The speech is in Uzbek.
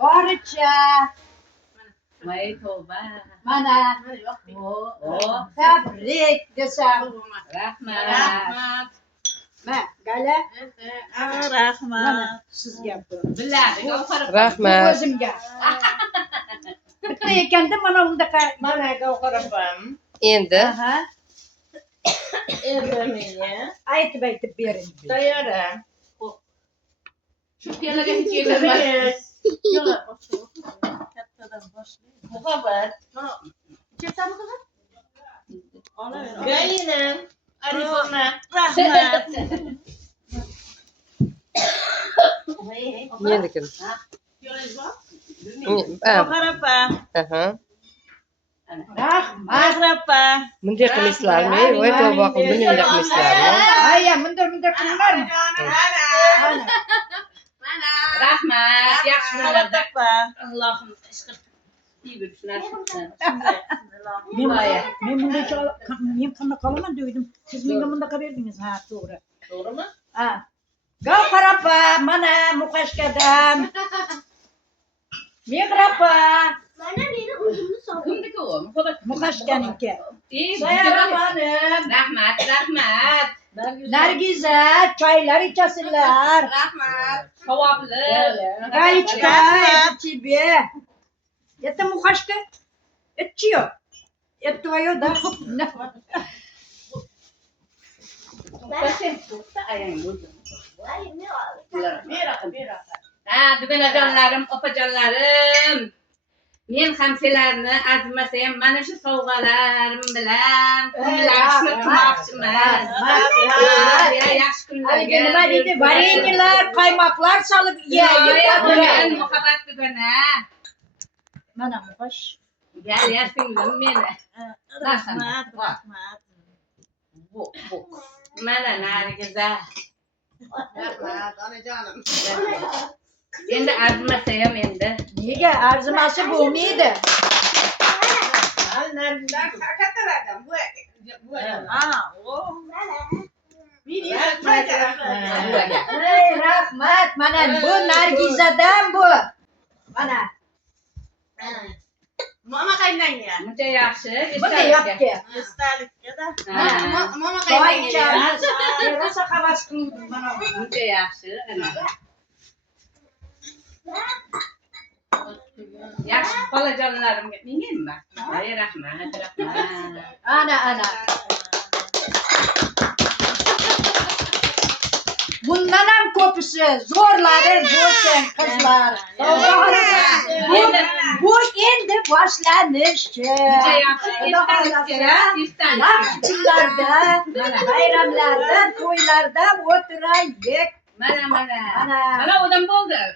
Boricha. Voy tavba. Mana. Tabrik desam. Rahmat. Ma, gala. Rahmat. Mana sizga bu. Billahi Rahmat. O'zimga. Bitta ekanda mana undaqa. Mana Gavhar opam. Endi Aha. Endi menga Aytib bering. tayyora. Shu piyolaga hech yegizmas. Kattadan boshlaydi. Muhabbat. Ketami qizim? Galinam. Arifona. meniki. Gavhar opa. Aha. Rahmat. Gavhar opa. Bunday qilmisizlarmi? Voy tavba qildim, bunday qilmisizlarmi? Ayya, bunda qilinglarmi? Rahmat. Yaxshi Gavhar bo'ladi. opa. Allohim ishqib yugurib narsa. Men bunday men qanday qolaman dedim. Siz menga bundaqa berdingiz. Ha, to'g'ri. To'g'rimi? Ha. Gavhar opa, mana muqashkadan. Mehrab opa, Mana meni o'zimni sog'im. Kimniki u? Muhabbat. muqashkaniki. Sayara Sayaraxonim. Rahmat. Nargiza, choylar ichasizlar. Rahmat. Savobli. Гаечка, это тебе. Это мухашка. Это чье? Это твое, да? Ha, duganajonlarim, opajonlarim. Men ham sizlarni arzimasayam mana shu sovg'alarim bilan kunlarni qilmoqchiman. Yaxshi kunlarga. Nima deydi? Varenyelar, qaymoqlar solib Men muhabbat dugana. Mana muhash. Gel singlim meni. Rahmat. Rahmat. Mana Nargiza. Rahmat, onajonim. Endi arzimasayam endi. Nega arzimasi bo'lmaydi? Ey, rahmat. Mana bu Nargizadan bu. Mana. Mama qaynanga. Muncha yaxshi. Bunday yapti. Esdalikka-da. Mama Choy qaynanga. ichamiz. Rosa havas qildim mana bu. Muncha yaxshi. Yaxshi xolajonlarimga menga Ay, rahmat. Ana. Bundan ham ko'pisi zo'rlari bo'lsin qizlar. Bu endi boshlanish. Muncha yaxshi. Yaxshi kunlarda, bayramlarda, to'ylarda o'tiraylik. Mana. Mana. Mana odam bo'ldi.